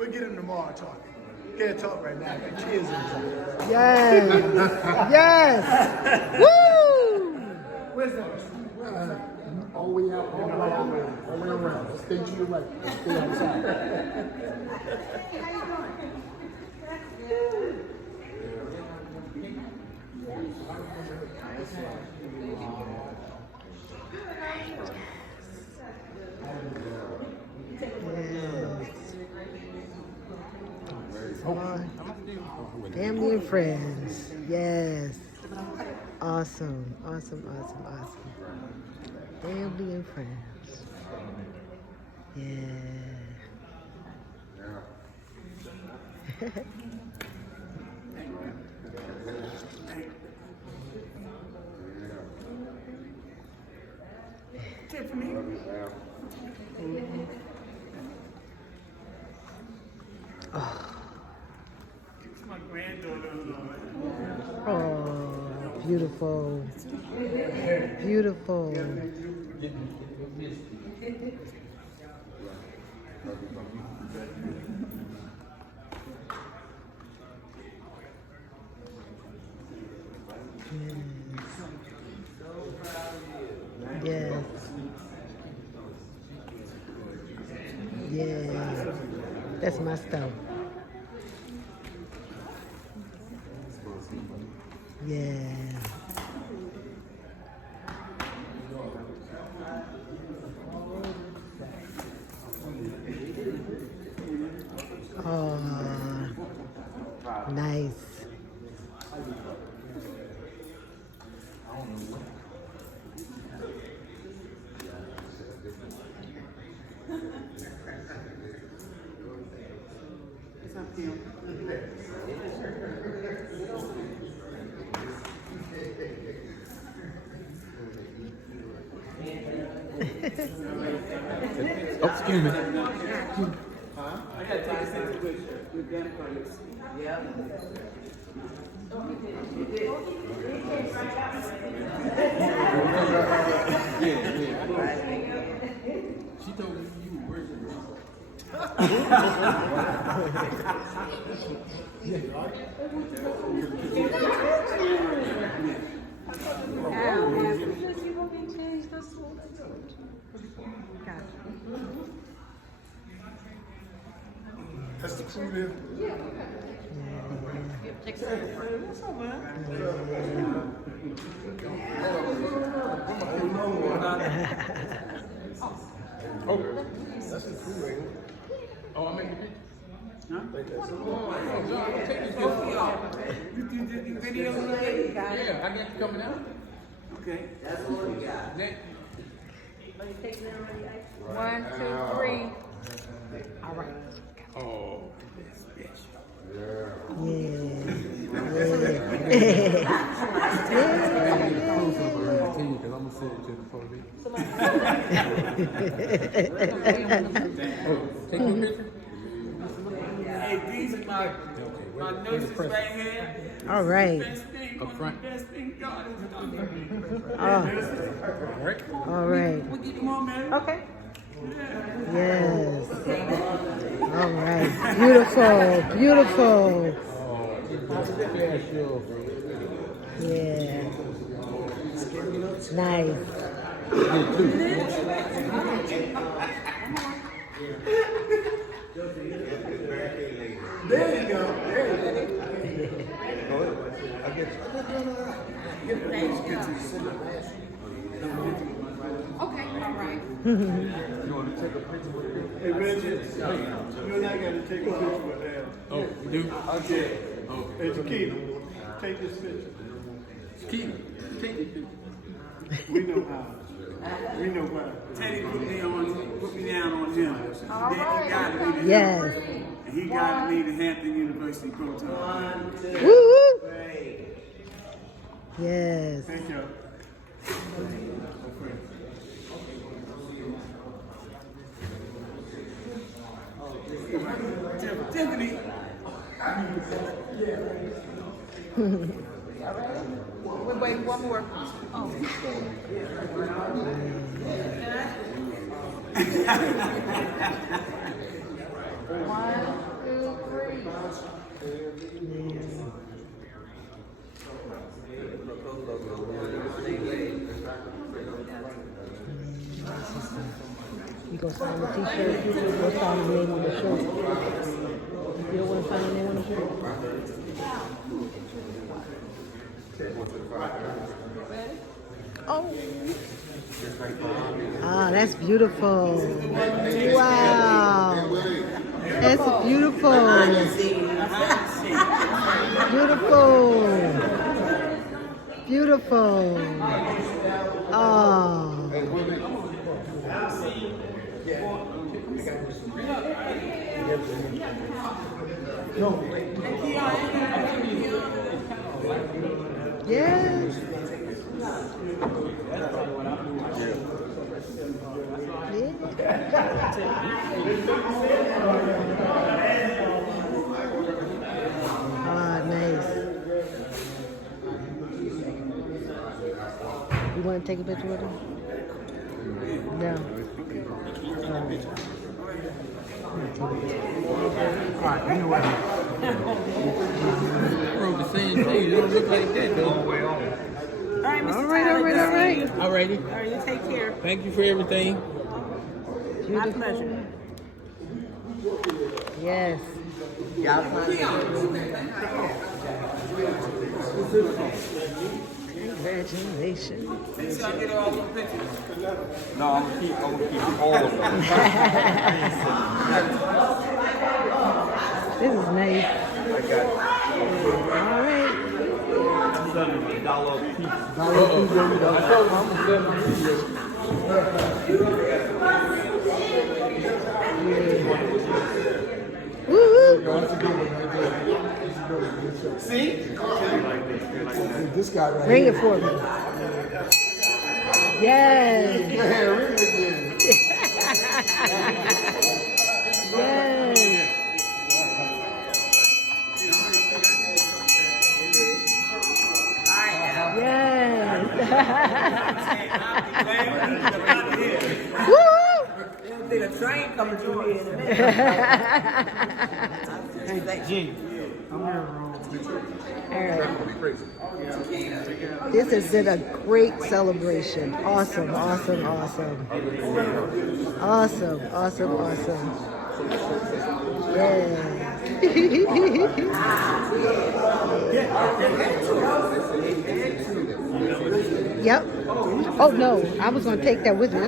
We'll get him tomorrow talking. Can't talk right now. Got kids inside. Yes. Yes. Woo! Wisdom. All the way out, all the way around. Stay to your right. Stay outside. Family and friends. Yes. Awesome. Awesome, awesome, awesome. Family and friends. Yeah. Tiffany. It's my granddaughter. Oh, beautiful. Beautiful. Yes. Yeah. That's my stuff. Yeah. Oh, nice. It's up to you. Oh, excuse me. I gotta take a selfie with your grandparents. Yeah. She told me you were working. That's the crew there. Oh, that's the crew right here. Oh, I'm making a picture. Huh? Take this picture. You did the video already? Yeah, I got you coming out. Okay. That's what we got. Next. 1, 2, 3. All right. Oh. Yeah. Because I'm going to send it to the police. Take your picture. Hey, these are my nurses right here. All right. Best thing, Up front. best thing God has done. Oh, All right. all right. We'll get them on, man. Okay. Yes. All right. Beautiful. Beautiful. Yeah. Nice. There you go. There you go. I get you. Okay, all right. You want to take a picture with me? Hey, Reggie, you and I got to take a picture with them. Oh, you do? Okay. Hey, Chiquita, take this picture. Keith, take this picture. We know how. We know why. Teddy put me down on him. All Then he right. guided me to Yes. and he guided me to Hampton University Proton. Woo woo. Yes. Thank you. Tiffany. Wait, one more. Oh. One, You gonna sign the t-shirt? You gonna sign the name on the shirt? You don't want to sign the name on the shirt? Oh. Ah, that's beautiful. Wow. That's beautiful. Beautiful. Beautiful. Oh. Yes. Ah, nice. You want to take a picture with him? No. Alright, you know what? We're the same thing. You don't look like that though. All right, Mr. All right, Tyler, all right, all right. Alrighty. All right, you take care. Thank you for everything. My pleasure. Yes. Congratulations. Make sure I get all the pictures. No, I'm gonna keep all of them. This is nice. I got All right. $1 piece. I told him I'm gonna Woo-hoo. That's a good one right there. That's a good one. See? This guy right Bring here. it for me. Yes. Yeah, ring it again. Yes. Yes. Woo! There's a train coming through here in a minute. Hey, G. I'm here, bro. All right. This has been a great celebration. Awesome, awesome, awesome. Awesome, awesome, awesome. Yeah. Yep. Oh no, I was gonna take that with me.